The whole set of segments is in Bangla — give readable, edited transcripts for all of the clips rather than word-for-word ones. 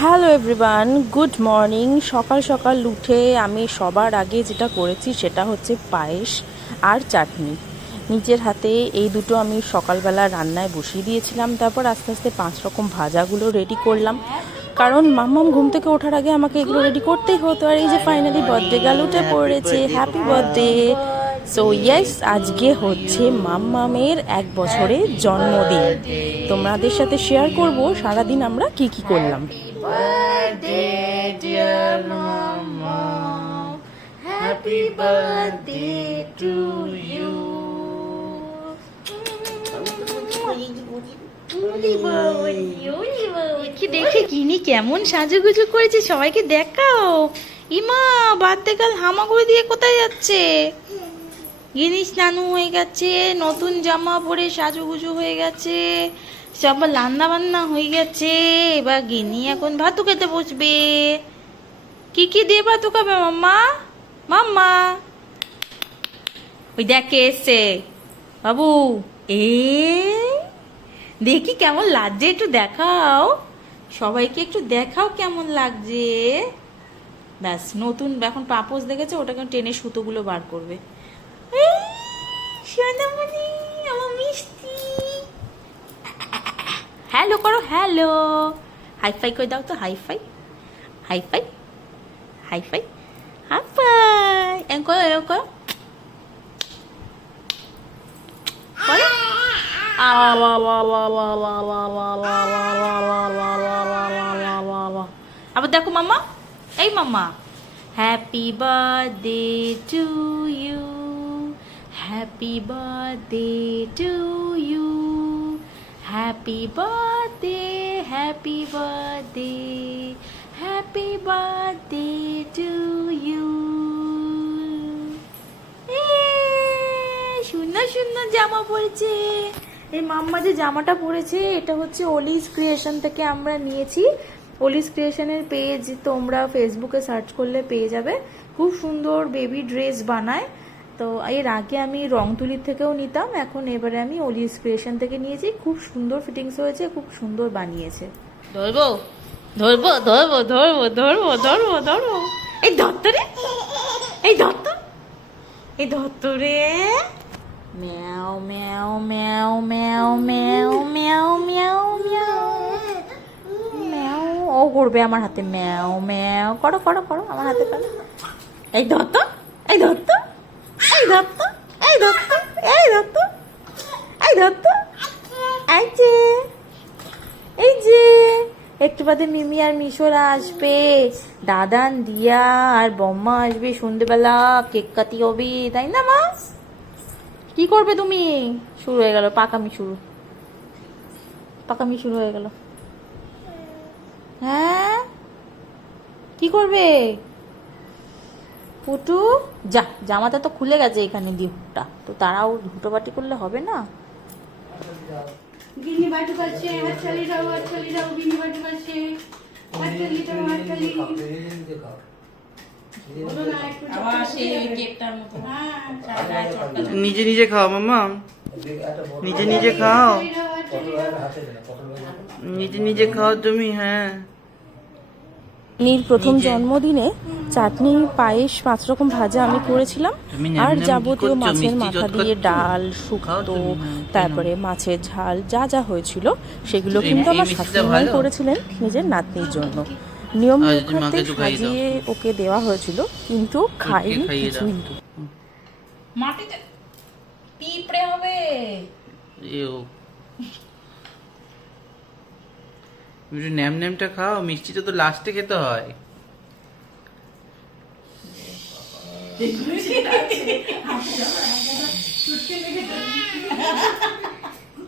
Hello everyone, good morning. সকাল সকাল উঠে আমি সবার আগে যেটা করেছি সেটা হচ্ছে পায়েস আর চাটনি। নিজের হাতে এই দুটো আমি সকালবেলা রান্নায় বসিয়ে দিয়েছিলাম। তারপর আস্তে আস্তে 5 রকম ভাজাগুলো রেডি করলাম, কারণ মাম্মাম ঘুম থেকে ওঠার আগে আমাকে এগুলো রেডি করতেই হতো। আর এই যে ফাইনালি বার্থডে গার্ল উঠে পড়েছে, হ্যাপি বার্থডে। সো ইয়েস, আজকে হচ্ছে মাম্মামের 1 বছরের জন্মদিন। তোমাদের সাথে শেয়ার করব সারাদিন আমরা কি কি করলাম। Birthday, dear Mama. Happy birthday to you. কি দেখে কিনি কেমন সাজুগুজু করেছে, সবাইকে দেখাও। ইমা বার্থডে গার্ল হামাগুড়ি দিয়ে কোথায় যাচ্ছে? গিনি স্নানু হয়ে গেছে, নতুন জামা পরে সাজুগুজু হয়ে গেছে, সব রান্না বান্না হয়ে গেছে। এবার গিনি এখন ভাতু খেতে বসবে। কি কি দিয়ে ভাতু খাবে মাম্মা? মাম্মা ওই দেখ কে এসছে বাবু। এ দেখি কেমন লাগছে, একটু দেখাও সবাইকে, একটু দেখাও কেমন লাগছে। ব্যাস, নতুন এখন পাপোশ দেখেছে, ওটাকে টেনে সুতোগুলো বার করবে। সোনামণি আমার মিষ্টি, হ্যালো করো, হ্যালো হাইফাই করে দাও তো, হাইফাই হাইফাই হাইফাই হাইফাই এম করো, এরকম করো করো। আবার দেখো মাম্মা, এই মাম্মা, happy birthday to you, happy birthday to you, happy birthday, happy birthday, happy birthday to you. সুন্দর সুন্দর জামা পরেছে। এই মাম্মা যে জামাটা পরেছে এটা হচ্ছে অলিস ক্রিয়েশন থেকে আমরা নিয়েছি। অলিস ক্রিয়েশনের পেজ তোমরা ফেসবুকে সার্চ করলে পেয়ে যাবে। খুব সুন্দর বেবি ড্রেস বানায়। তো এর আগে আমি রংতুলির থেকেও নিতাম, এখন এবারে আমি অলিস ক্রিয়েশন থেকে নিয়েছি। খুব সুন্দর ফিটিংস হয়েছে, খুব সুন্দর বানিয়েছে। ধরবো ধরবো ধরবো ধরবো ধরবো ধরবো ধরবো, এই ধরতরে, এই ধরত, এই ধরতরে। ম্যাও ম্যাও ম্যাও ম্যাও ম্যাও ম্যাও ম্যাও ম্যাও ম্যাও। ও করবে আমার হাতে ম্যাও ম্যাও। করো করো করো, আমার হাতে করো। এই ধরত, এই ধরত, এই ধরত, এই ধরত, এই ধরত, এই ধরত, এই যে, এই যে একটু বাদে মিমি আর মিশোরা আসবে, দাদান দিয়া আর বম্মা আসবে, সন্ধ্যেবেলা কেক কাটি হবে, তাই না মা? কি করবে তুমি? শুরু হয়ে গেল পাকামি, শুরু পাকামি শুরু হয়ে গেল। হ্যাঁ কি করবে পুটু? যা, জামাটা তো খুলে গেছে এখানে দিয়ে, হুকটা তো তারাও হুটোপাটি করলে হবে না। গিনি বাটু করছে, হাততালি দাও, হাততালি দাও, গিনি বাটু করছে, হাততালি দাও, হাততালি। নিজে নিজে খাও মাম্মা, নিজে নিজে খাও, নিজে নিজে খাও তুমি। হ্যাঁ, নীর প্রথম জন্মদিনে চাটনি, পায়েস, 5 রকম ভাজা আমি করেছিলাম। আর যাবতীয় মাছের মাথা দিয়ে ডাল, শুক্তো, তারপরে মাছের ঝাল, যা যা হয়েছিল সেগুলো কিন্তু আমার শাশুড়ি করেছিলেন নিজের নাতনির জন্য। নিয়ম করতে সাজিয়ে ওকে দেওয়া হয়েছিল, কিন্তু খাইনি কিছুই। মাটিতে পিঁপড়ে হবে। ন্যাম ন্যামটা খাও, মিষ্টিটা তো লাস্টে খেতে হয়।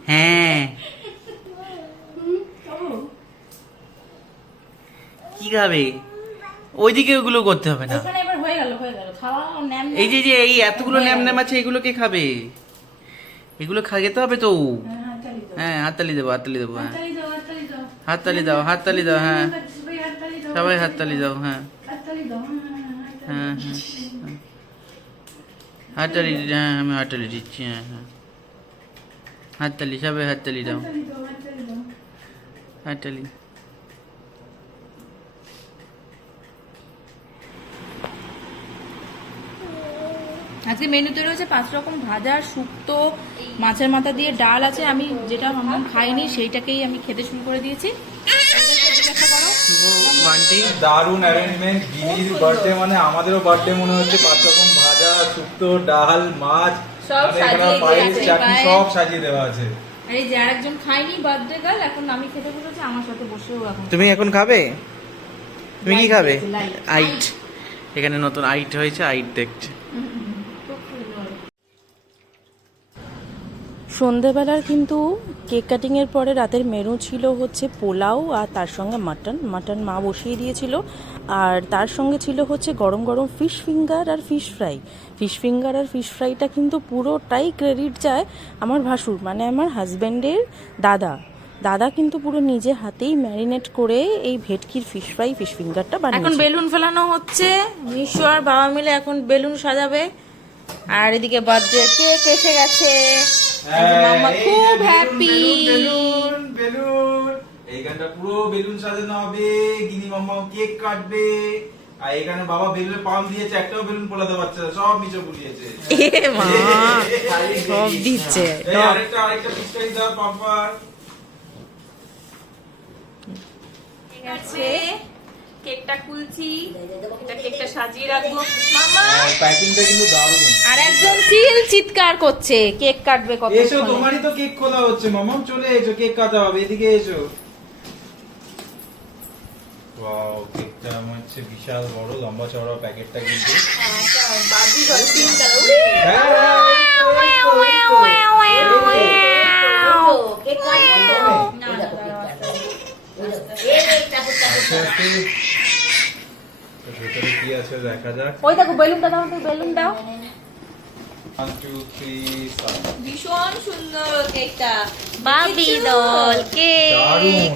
হ্যাঁ, কি খাবে? ওইদিকে ওগুলো করতে হবে না। এবার হয়ে গেল, হয়ে গেল খাওয়া। এই যে এই এতগুলো ন্যাম ন্যাম আছে, এগুলো কে খাবে? এগুলো খেতে হবে তো। হ্যাঁ, হাততালি দেবো, হাততালি দেবো। হ্যাঁ, হাততালি দাও, হাততালি দাও। হ্যাঁ, সবাই হাততালি দাও। হ্যাঁ হ্যাঁ হ্যাঁ, হাততালি। হ্যাঁ, আমি হাততালি দিচ্ছি। হ্যাঁ হ্যাঁ, হাততালি, সবাই হাততালি দাও, হাততালি। আজকে মেনুতে রয়েছে 5 রকম ভাজা, শুক্তো, মাছের মাথা দিয়ে ডাল আছে। আমি যেটা মাম্মাম খাইনি সেইটাকেই আমি খেতে শুরু করে দিয়েছি। জিজ্ঞাসা করো। দারুণ অ্যারেঞ্জমেন্ট। গিনির বার্থডে মানে আমাদেরও বার্থডে মনে হচ্ছে। 5 রকম ভাজা, শুক্তো, ডাল, মাছ, সব মানে এখানে সাজিয়ে পায়েস, দিয়েছে, চাটনি পায়েস। সব সাজিয়ে দেওয়া আছে। আর এই যে আরেকজন খাইনি বার্থডে গার্ল, এখন আমি খেতে বসেছি, আমার সাথে বসেও এখন তুমি এখন খাবে? তুমি কি খাবে? লাইট। আইট। এখানে নতুন আইট হয়েছে, আইট দেখছে। সন্ধেবেলার কিন্তু কেক কাটিংয়ের পরে রাতের মেনু ছিল হচ্ছে পোলাও আর তার সঙ্গে মাটন মা বসিয়ে দিয়েছিল। আর তার সঙ্গে ছিল হচ্ছে গরম গরম ফিশ ফিঙ্গার আর ফিশ ফ্রাইটা কিন্তু পুরোটাই ক্রেডিট যায় আমার ভাসুর, মানে আমার হাজব্যান্ডের দাদা কিন্তু পুরো নিজে হাতেই ম্যারিনেট করে এই ভেটকির ফিশ ফিঙ্গারটা এখন বানিয়েছে। বেলুন ফেলানো হচ্ছে। মিশু আর বাবা মিলে এখন বেলুন সাজাবে। আর এদিকে বার্থডে কেক এসে গেছে। মাম্মা খুব হ্যাপি। বেলুন এইখানটা পুরো বেলুন সাজানো হবে। গিনি মাম্মা কেক কাটবে। আর এখানে বাবা বেলুনের পাম দিয়েছে, একটাও বেলুন পোলাতে পারছে না, সব মিচে পুড়িয়েছে। সব দিচ্ছে। এই আরেকটা পিস্তাই দাও পাম্পার। আছে কেকটা খুলছি, এটা কেকটা সাজিয়ে রাখবো। মাম্মা প্যাকিংটা কিন্তু দারুণ। আর একজন চিৎকার করছে কেক কাটবে কত। এসো, তোমারই তো কেক খোলা হচ্ছে। মামাম চলে এসো, কেক কাটা হবে, এদিকে এসো। ওয়াও, কেকটা আমার হচ্ছে বিশাল বড়, লম্বা চওড়া প্যাকেটটা কিন্তু। ভেতরে কি আছে দেখা যাক। ওই দেখো বেলুনটা দাও, বেলুন দাও। 1 2 3 start। ভীষণ সুন্দর কেকটা, বাবি ডল কেক দারুণ।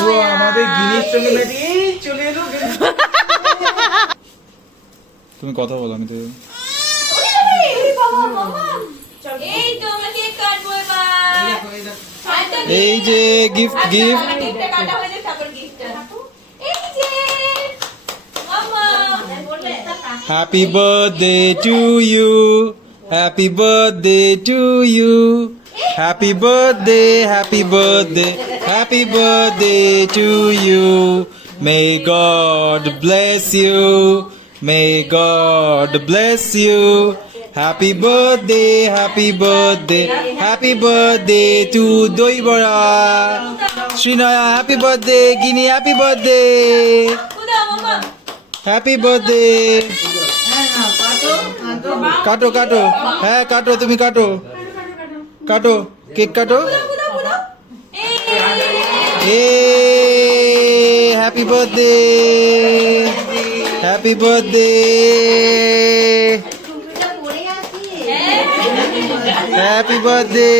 পুরো আমাদের গিনির সঙ্গে নাকি এই চলে এলো। তুমি কথা বলো, আমি তো এই তো আমরা কেক কাটবো এবার। এই যে গিফট কেকটা কাটা হয়ে যাবে, তারপর গিফটটা। এই যে মাম্মা বললে happy birthday to you, happy birthday to you, happy birthday, happy birthday, happy birthday to you. May God bless you, may God bless you. Happy birthday, happy birthday, happy birthday to দই বড়া। Shreenaya happy birthday, Gini happy birthday, খুদা মাম্মা হ্যাপি বার্থডে। কাটো কাটো, হ্যাঁ কাটো, তুমি কাটো কাটো, কেক কাটো। এ happy birthday, happy birthday, happy birthday.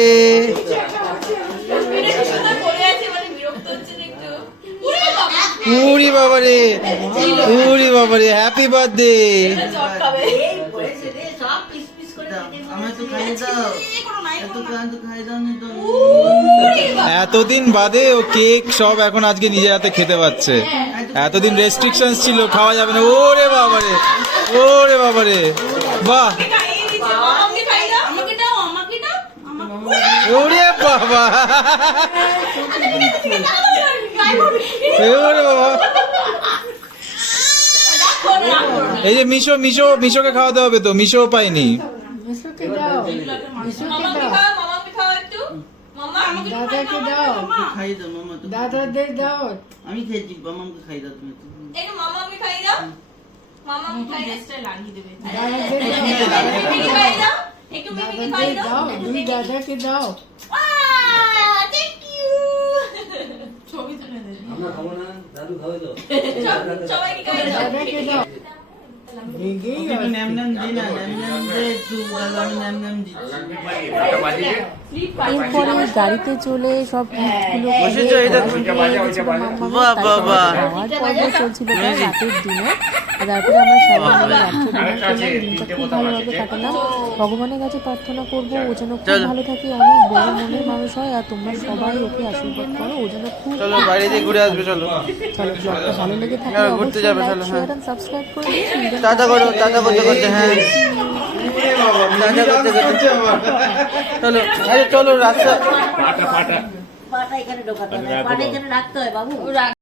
উরি বাবারে, উরি বাবারে, হ্যাপি বার্থডে। এতদিন বাদে ও কেক সব এখন আজকে নিজের হাতে খেতে পাচ্ছে। এতদিন রেস্ট্রিকশন ছিল, খাওয়া যাবে না। ওরে বাবারে, ওরে বাবারে, বাহ, ওরে বাবা, ওরে বাবা। এই যে মিশোকে খাওয়াতে হবে তো, মিশো পাইনি। দাদাদের দাও। আমি খেয়েছি, মামাকে খাই দাও তুমি। দাদাদের দাও, দুই দাদাকে দাও। দাদাকে দাও। ন্যাম ন্যাম দি না, ন্যাম ন্যাম দে, তুই আমি ন্যাম ন্যাম দিচ্ছি। এরপরে গাড়িতে চলে সব গিফটগুলো বসেছো, এটা বাহ বাহ বাহ। খাওয়ার পর্ব চলছিল তার রাতের দিনে। তারপরে আমরা সবাই মিলে রাত্রে ডিনার করলাম, দিনটা খুব ভালোভাবে কাটালাম। ভগবানের কাছে প্রার্থনা করবো ও যেন খুব ভালো থাকে, অনেক বড় মনের মানুষ হয়। আর তোমরা সবাই ওকে আশীর্বাদ করো, ও যেন খুব চলো বাইরে দিয়ে ঘুরে আসবে, চলো চলো। ব্লগটা ভালো লেগে থাকলে হ্যাঁ, ঘুরতে অবশ্যই যাবে, লাইক চলো, হ্যাঁ। শেয়ার এন্ড সাবস্ক্রাইব করে দিও। টাটা করো, টাটা করতে করতে, হ্যাঁ। ওরে বাবা, মিনি করতে dance করছে আবার। চলো আরে চলো রাস্তা পাটা এখানে ঢোকাতে হবে, পাটা এখানে রাখতে হয় বাবু।